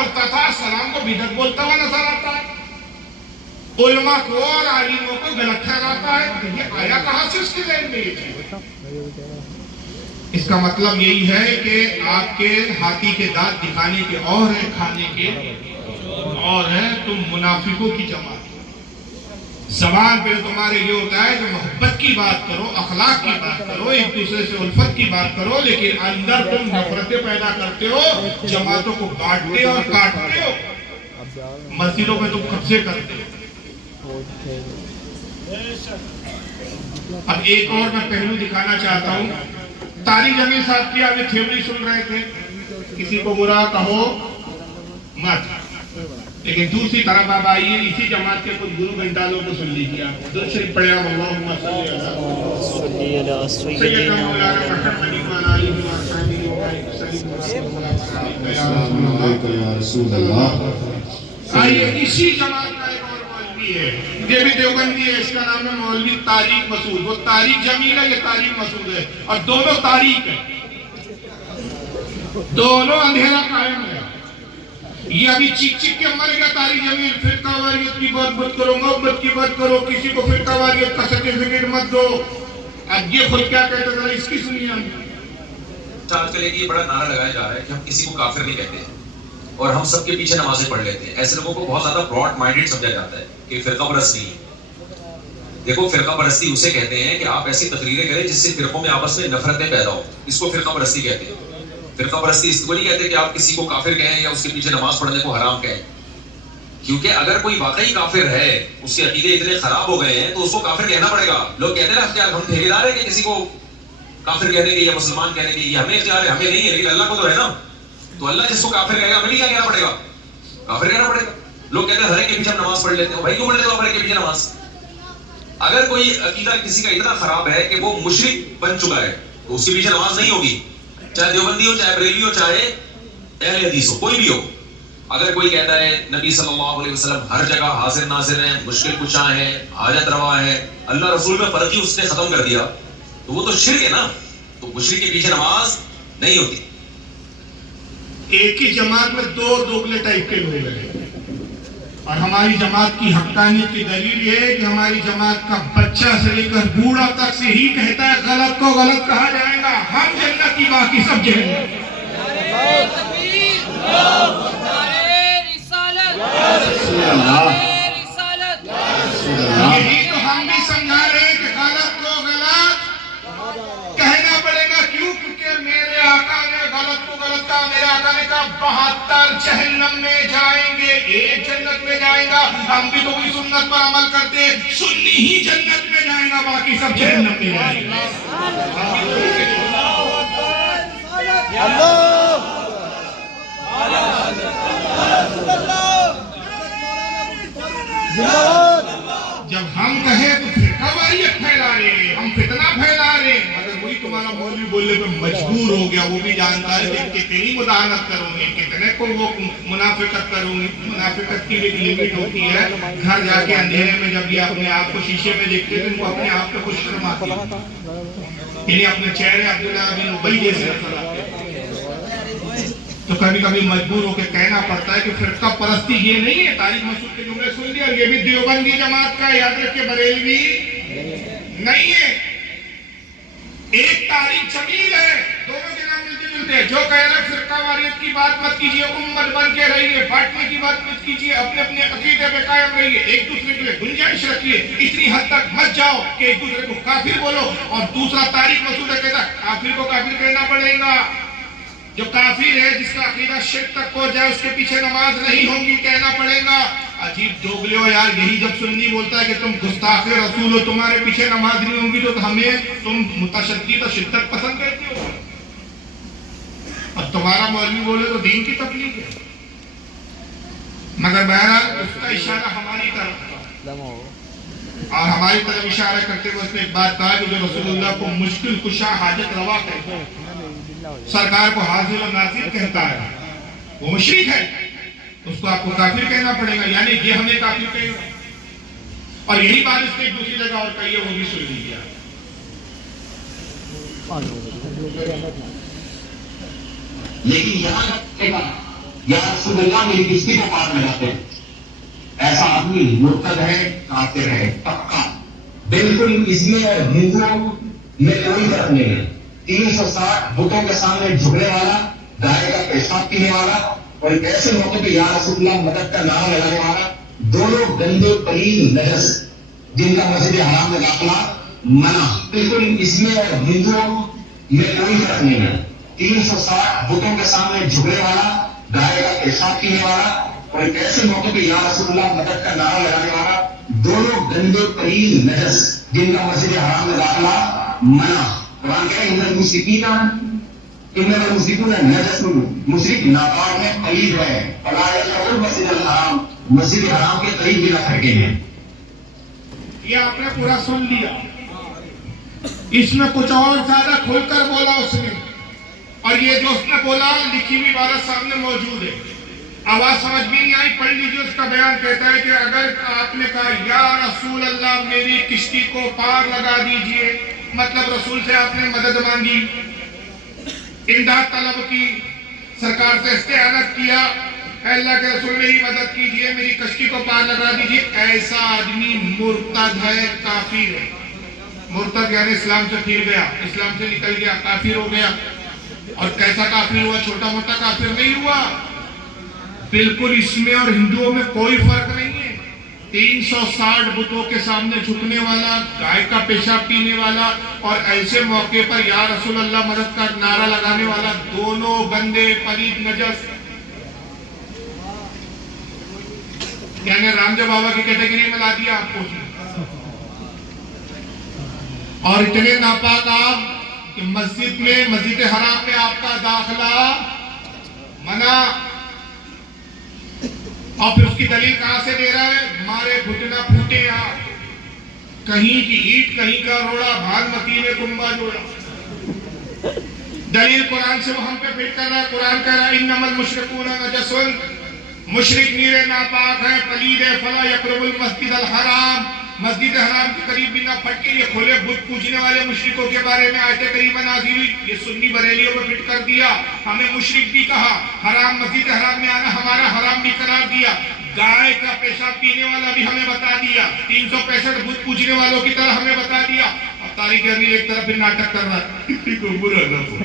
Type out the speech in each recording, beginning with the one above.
پڑھتا تھا سلام کو بدعت بولتا ہوا نظر آتا ہے، علماء کو اور عالموں کو غلط ٹھہراتا ہے. یہ آیا کہاں سے اس کے ذہن میں یہ چیز؟ اس کا مطلب یہی ہے کہ آپ کے ہاتھی کے دانت دکھانے کے اور ہے، کھانے کے اور ہے. تم منافقوں کی جماعت. زبان پہ تمہارے یہ ہوتا ہے کہ محبت کی بات کرو، اخلاق کی بات کرو، ایک دوسرے سے الفت کی بات کرو، لیکن اندر تم نفرتیں پیدا کرتے ہو، جماعتوں کو بانٹتے اور کاٹتے ہو، مسجدوں میں تم قبضے کرتے ہو. اب ایک اور میں پہلو دکھانا چاہتا ہوں. طارق جمیل صاحب کی ابھی تھیوری سن رہے تھے، کسی کو برا کہو مت، لیکن دوسری طرف آپ آئیے اسی جماعت کے کچھ گرو گھنٹالوں کو سن لیجیے. آپ درود شریف پڑھیں. اللہم صلی علی سیدنا مولانا محمد وعلی آلہ وصحبہ وسلم. آئیے اسی جماعت کا ایک اور مولوی ہے، یہ بھی دیوبندی ہے، اس کا نام ہے مولوی طارق مسعود. وہ طارق جمیل ہے، یہ طارق مسعود ہے، اور دونوں طارق ہیں، دونوں اندھیرا قائم ہے. یہ ابھی چیک چیک کے مر گیا طارق جمیل. فرقہ واریت کی بات مت کرو، محبت کی بات کرو، کسی کو فرقہ واریت کا سرٹیفکیٹ مت دو. اب یہ خود کیا کہتے تھے، اس کی سنیے. ہم آج کل یہ بڑا نعرہ لگایا جا رہا ہے کہ ہم کسی کو کافر نہیں کہتے ہیں اور ہم سب کے پیچھے نمازیں پڑھ لیتے ہیں. ایسے لوگوں کو بہت زیادہ براڈ مائنڈڈ سمجھا جاتا ہے کہ فرقہ پرست نہیں ہے. دیکھو فرقہ پرستی اسے کہتے ہیں کہ آپ ایسی تقریریں کریں جس سے فرقوں میں آپس میں نفرتیں پیدا ہو، اس کو فرقہ پرستی کہتے ہیں. فرقہ پرستی اس کو نہیں کہتے کہ آپ کسی کو کافر کہیں یا اس کے پیچھے نماز پڑھنے کو حرام کہیں. کیونکہ اگر کوئی واقعی کافر ہے، اس کے عقیدے اتنے خراب ہو گئے ہیں تو اس کو کافر کہنا پڑے گا. لوگ کہتے ہیں نا کیا ہم ٹھیکیدار ہیں کہ کسی کو کافر کہنے کے یا مسلمان کہنے کے، یہ ہمیں اختیار ہے، ہمیں نہیں ہے، لیکن اللہ کو تو ہے نا. تو اللہ جس کو کافر کہے گا ہمیں نہیں کیا کہنا پڑے گا، کافر کہنا پڑے گا. لوگ کہتے ہیں ہر ایک کے پیچھے ہم نماز پڑھ لیتے ہیں. بھائی کیوں پڑھ لیتے ہو ہر ایک کے پیچھے نماز؟ اگر کوئی عقیدہ کسی کا اتنا خراب ہے کہ وہ مشرک بن چکا ہے تو اس کے پیچھے نماز نہیں ہوگی، چاہے دیوبندی ہو، چاہے بریلوی ہو، چاہے اہل حدیث ہو، کوئی بھی ہو. اگر کوئی کہتا ہے نبی صلی اللہ علیہ وسلم ہر جگہ حاضر ناظر ہیں، مشکل کشا ہیں، حاجت روا ہے، اللہ رسول میں فرق ہی اس نے ختم کر دیا، تو وہ تو شرک ہے نا. تو مشرک کے پیچھے نماز نہیں ہوتی. ایک ہی جماعت میں دو دوگلے ٹائپ کے لوگ ہیں، اور ہماری جماعت کی حقانیت کی دلیل یہ ہے کہ ہماری جماعت کا بچہ سے لے کر بوڑھا تک سے ہی کہتا ہے غلط کو غلط کہا جائے گا، ہم جنت کی، باقی سب جہنم. یہی تو ہم بھی سمجھا رہے ہیں کہ غلط کو غلط کہنا پڑے گا. کیوں؟ کیونکہ میرے آقا نے غلط کو غلط کہا. میرے آقا نے کہا 72 جہنم میں جائیں گے، ایک جنت میں جائے گا. ہم بھی تو کوئی سنت پر عمل کرتے ہیں، سنی ہی جنت میں جائے گا، باقی سب جہنم میں جائیں گے. جب ہم کہیں تو فرقہ واریت پھیلا رہے ہیں، ہم فتنہ پھیلا رہے ہیں. اگر وہی تمہارا مولوی بولنے پہ مجبور ہو گیا، وہ بھی جانتا ہے کہ کتنی مداحنت کروں گی، کتنے کو وہ منافقت کروں گی. منافقت کی ایک لیمٹ ہوتی ہے. گھر جا کے اندھیرے میں جب یہ اپنے آپ کو شیشے میں دیکھتے ہیں تو ان کو اپنے آپ کو خوش فرماتے ہیں، یعنی اپنے چہرے عبداللہ بن ابی جیسے نظر آتے ہیں. تو کبھی کبھی مجبور ہو کے کہنا پڑتا ہے کہ فرقہ پرستی یہ نہیں ہے. طارق مسعود کے جملے سن لیا، یہ بھی دیوبندی جماعت کا، یاد رکھے بریلوی نہیں ہے. ایک طارق جمیل ہے، دونوں کے نام ملتے جلتے ہیں. جو کہہ رہے فرقہ واریت کی بات مت کیجیے، امت بن کے رہیے، بانٹنے کی بات مت کیجیے، اپنے اپنے عقیدے پہ قائم رہیے، ایک دوسرے کے لیے گنجائش رکھیے. اتنی حد تک مت جاؤ کہ ایک دوسرے کو کافر بولو. اور دوسرا طارق مسعود کہتا ہے کافر کو کافر کہنا پڑے گا. جو کافر ہے، جس کا عقیدہ شرک تک پہنچ جائے، اس کے پیچھے نماز نہیں ہوگی، کہنا پڑے گا. عجیب دوگلے ہو یار. یہی جب سنی بولتا ہے کہ تم گستاخ رسول ہو، تمہارے پیچھے نماز نہیں ہوگی، تو ہمیں تم متشدد و شدت پسند کرتے ہو. اب تمہارا مولوی بولے تو دین کی تبلیغ ہے. مگر بہرحال اس کا اشارہ ہماری طرف تھا، اور ہماری طرف اشارہ کرتے ہوئے اس نے ایک بات کہا کہ جو رسول اللہ کو مشکل کشا حاجت روا کہتا ہے، سرکار کو حاضر و ناظر کہتا ہے، وہ مشرک ہے، اس کو آپ کو کافر کہنا پڑے گا. یعنی یہ ہمیں کافر کہے گا. اور یہی بات اس نے ایک دوسری جگہ اور کہی ہے، وہ بھی سن لیجیے. لیکن یہاں یا رسول اللہ میری کشتی کو پار لگاتے ہیں، ایسا آدمی مرتد ہے، کافر ہے پکا. بالکل اس میں اور ہندوؤں میں کوئی فرق نہیں ہے. 360 بتوں کے سامنے جھکنے والا، گائے کا پیشاب پینے والا، اور ایک ایسے موقع پہ یا رسول اللہ مدد کا نعرہ لگانے والا، دونوں گندے پلیل نجس جن کا مسجد حرام میں داخلہ منع. بالکل اس میں اور ہندوؤں میں کوئی فرق نہیں ہے. 360 بتوں کے سامنے جھکنے والا، گائے کا پیشاب پینے والا، اور ایک ایسے موقع پہ یا رسول اللہ مدد کا نعرہ لگانے والا، دونوں گندے پلیل نجس جن کا مسجد حرام میں داخلہ منع. قرآن کہہ رہا ہے ان المشرکون نجس، مشرک ناپاک ہے، پلید ہے. فلا یقربوا المسجد الحرام، مسجد حرام کے قریب بھی نہ پھٹکیں گے. یہ آپ نے پورا سن لیا. اس میں کچھ اور زیادہ کھل کر بولا اس نے، اور یہ جو اس نے بولا لکھی ہوئی عبارت سامنے موجود ہے. آواز سمجھ بھی نہیں آئی، پڑھ لیجیے. اس کا بیان کہتا ہے کہ اگر آپ نے کہا یا رسول اللہ میری کشتی کو پار لگا دیجئے، مطلب رسول سے آپ نے مدد مانگی، امداد طلب کی، سرکار سے استعانت کیا، اے اللہ کے رسول میری مدد کیجئے، میری کشتی کو پار لگا دیجئے. ایسا آدمی مرتد ہے، کافر ہے. مرتد یعنی اسلام سے پھر گیا، اسلام سے نکل گیا، کافر ہو گیا. اور کیسا کافر ہوا؟ چھوٹا موٹا کافر نہیں ہوا. بالکل اس میں اور ہندوؤں میں کوئی فرق نہیں ہے. 360 بتوں کے سامنے جھکنے والا، گائے کا پیشاب پینے والا، اور ایسے موقع پر یا رسول اللہ مدد کا نعرہ لگانے والا، دونوں گندے پلید نجس. یعنی رامدیو بابا کی کیٹیگری میں لا دیا آپ کو. اور اتنے ناپاک آپ کہ مسجد میں، مسجد حرام میں آپ کا داخلہ منع. اور پھر اس کی دلیل کہاں سے دے رہا ہے؟ مارے گھٹنا پھوٹے آپ، کہیں کی اینٹ کہیں کا روڑا، بھانمتی میں کنبا جوڑا. دلیل قرآن سے وہ ہم پہ فٹ کر رہا ہے. قرآن کہہ رہا ہے انما المشرکون نجس، مشرک نیرے ناپاک ہیں، پلید ہے. فلا یقربوا المسجد الحرام، مسجد حرام کے قریب بھی نہ پھٹکے. یہ کھلے بت پوجنے والے مشرکوں کے بارے میں آیت کریمہ نازل ہوئی. یہ سنی بریلیوں میں فٹ کر دیا. ہمیں مشرک بھی کہا، حرام مسجد حرام میں آنا ہمارا حرام بھی قرار دیا. گائے کا پیشاب پینے والا بھی ہمیں بتا دیا. 365 بت پوجنے والوں کی طرح ہمیں بتا دیا. اب تاریخ امیر ایک طرف پھر ناٹک کر رہا ہے، کسی کو برا نہ بولو،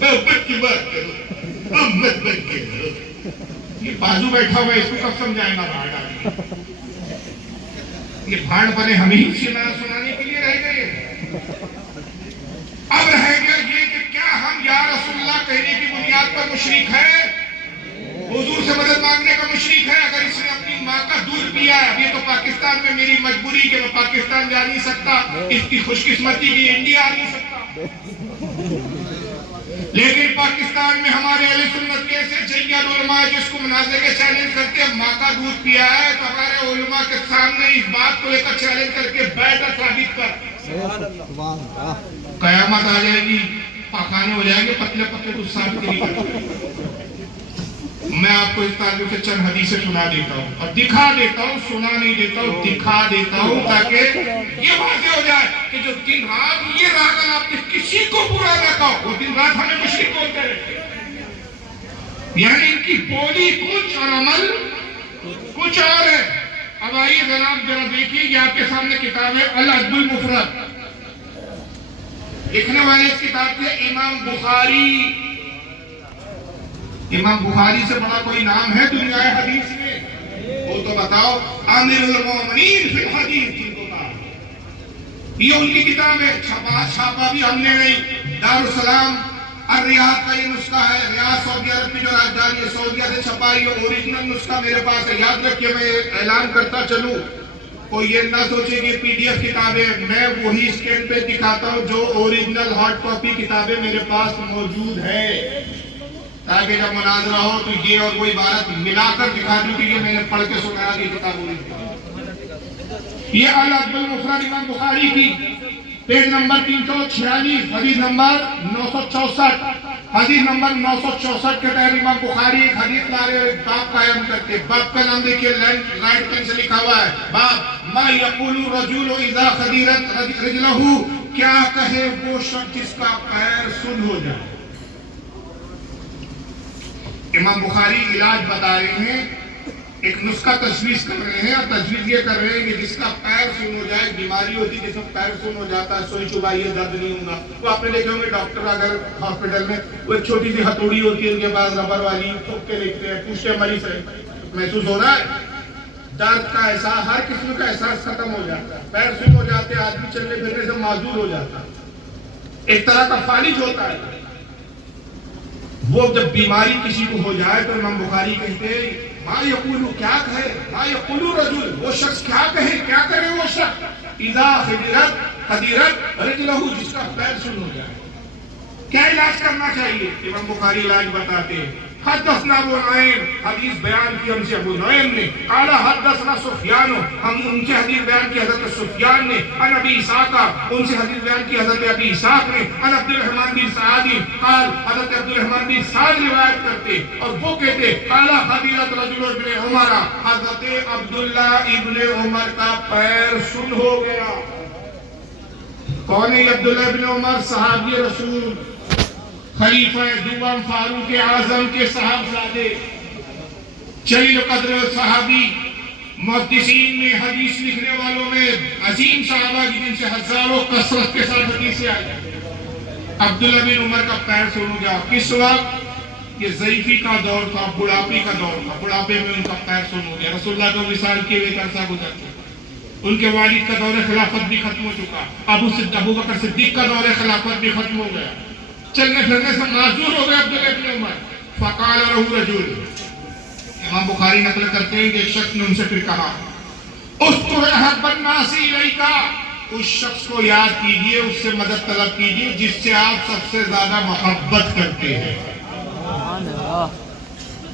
محبت کی بات کرو، محبت بن کے کرو. یہ بازو بیٹھا ہوا ہے، اس کو کب سمجھائے گا بھاڑ ڈالیں؟ یہ بھاڑ بنے ہمیں ہی سنانے کے لیے رہ گئے. اب رہ گیا یہ کہ کیا ہم یا رسول اللہ کہنے کی بنیاد پر مشرک ہے؟ حضور سے مدد مانگنے کا مشرک ہے اگر اس نے اپنی ماں کا دودھ پیا ہے؟ اب یہ تو پاکستان میں میری مجبوری کہ میں پاکستان جا نہیں سکتا، اس کی خوش قسمتی کی انڈیا آ نہیں سکتا. لیکن پاکستان میں ہمارے اہل سنت کے ایسے جیل علماء جس کو مناظرے کے چیلنج کرتے ہیں، ماں کا دودھ پیا ہے تو ہمارے علماء کے سامنے اس بات کو لے کر چیلنج کر کے بیٹھ ثابت کر. قیامت آ جائے گی، پاخانے ہو جائیں گے پتلے پتلے، تو ثابت نہیں کرتے. میں آپ کو اس تعلق سے چند حدیثیں سنا دیتا ہوں اور دکھا دیتا ہوں، سنا نہیں دیتا ہوں، دکھا دیتا ہوں تاکہ یہ واضح ہو جائے کہ جو دن رات یہ راگن آپ نے کسی کو برا نہ کہو، وہ دن رات ہمیں مشرک بولتے رہتے. یعنی ان کی بولی کچھ اور عمل کچھ اور ہے. اب آئیے جناب ذرا دیکھیے، یہ آپ کے سامنے کتاب ہے الادب المفرد. لکھنے والے اس کتاب کے امام بخاری. امام بخاری سے بڑا کوئی نام ہے دنیا حدیث میں؟ وہ تو بتاؤ. امیر المومنین فی الحدیث جن کو کہا، یہ ان کی کتاب ہے. چھاپا بھی ہم نے نہیں. دارالسلام الریاض کا یہ نسخہ ہے. ریاض سعودی عرب کی جو راجدھانی ہے، سعودیہ سے چھپا. یہ اوریجنل نسخہ میرے پاس ہے. یاد رکھیے، میں اعلان کرتا چلوں، کوئی یہ نہ سوچے کہ پی ڈی ایف کتابیں، میں وہی اسکین پہ دکھاتا ہوں جو اوریجنل ہارڈ کاپی کتابیں میرے پاس موجود ہے، تاکہ جب مناظرہ ہو تو یہ اور وہ عبارت ملا کر دکھا دوں کہ یہ میں نے پڑھ کے سنایا دی کتاب ہوئی. یہ الادب المفرد امام بخاری کی، پیج نمبر 346، حدیث نمبر 964. حدیث نمبر 964 کے تحت امام بخاری ایک حدیث لا رہے، باب قائم کرتے. باب کا نام دیکھیے، رائٹ پین سے لکھا ہوا ہے. باب ما یقول الرجل اذا خدرت رجلہ، کیا کہے وہ شخص جس کا پیر سن ہو جائے. امام بخاری علاج بتا رہے ہیں، ایک نسخہ تجویز کر رہے ہیں، اور تجویز یہ کر رہے ہیں کہ جس کا پیر سن ہو جائے، بیماری ہوتی ہے جس میں پیر سن ہو جاتا ہے، سوئی چبائیے درد نہیں ہونا، تو آپ نے دیکھے ہوں گے ڈاکٹر اگر ہاسپٹل میں وہ ایک چھوٹی سی ہتھوڑی ہوتی ہے ان کے پاس ربر والی، ٹھوک کے لکھتے ہیں، پوچھتے ہیں مریض سے محسوس ہو رہا ہے؟ درد کا احساس، ہر قسم کا احساس ختم ہو جاتا ہے، پیر سن ہو جاتے ہیں، آدمی چلنے پھرنے سے معذور ہو جاتا ہے، ایک طرح کا فالج ہوتا ہے۔ وہ جب بیماری کسی کو ہو جائے تو امام بخاری کہتے ہیں ما یقول، کیا کہے، ما یقول رجل، وہ شخص کیا کہے، کیا کرے وہ شخص، اذا خدرت رجلہ، جس کا پیر سن ہو جائے، کیا علاج کرنا چاہیے؟ امام بخاری علاج بتاتے ہیں۔ حدثنا ابو نعیم، حدیث بیان کی ہم سے ابو نعیم نے، قال حدثنا سفیان، ہم ان سے حدیث بیان کی حضرت سفیان نے، عن ابی اسحاق، ان سے حدیث بیان کی حضرت ابی اسحاق نے، عن عبد الرحمن بن سعد، قال حضرت عبد الرحمن بن سعد روایت کرتے اور وہ کہتے قال خبیرت رجل ابن عمر، حضرت عبداللہ ابن عمر کا پیر سن ہو گیا۔ کون ہے عبداللہ ابن عمر؟ صحابی رسول، خلیفہ دوم فاروق اعظم کے صاحبزادے، جلیل قدر صحابی، محدثین میں، حدیث لکھنے والوں میں عظیم صحابہ جن سے ہزاروں کثرت کے ساتھ حدیثیں آئی۔ عبداللہ بن عمر کا پیر سن ہو گیا، کس وقت؟ یہ ضعیفی کا دور تھا، بڑھاپے کا دور تھا، بڑھاپے میں ان کا پیر سن ہو گیا، رسول اللہ کو وصال کیے ہوئے عرصہ گزر چکا، ان کے والد کا دور خلافت بھی ختم ہو چکا، ابو بکر صدیق کا دور خلافت بھی ختم ہو گیا، چلنے پھرنے سے معذور ہو گئے عبداللہ بن عمر۔ فقال له رجل، امام بخاری نقل کرتے ہیں کہ ایک شخص نے ان سے پھر کہا اذکر احب الناس الیک، اس شخص کو یاد کیجئے، اس سے مدد طلب کیجئے جس سے آپ سب سے زیادہ محبت کرتے ہیں۔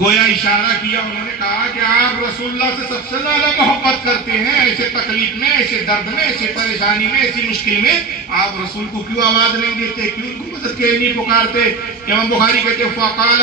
گویا اشارہ کیا، انہوں نے کہا کہ آپ رسول اللہ سے سب سے زیادہ محبت کرتے ہیں، ایسے تکلیف میں، ایسے درد میں، ایسے پریشانی میں، ایسی مشکل میں آپ رسول کو کیوں آواز نہیں دیتے، کیوں ان کو مدد کے لیے نہیں پکارتے؟ امام بخاری کہتے فقال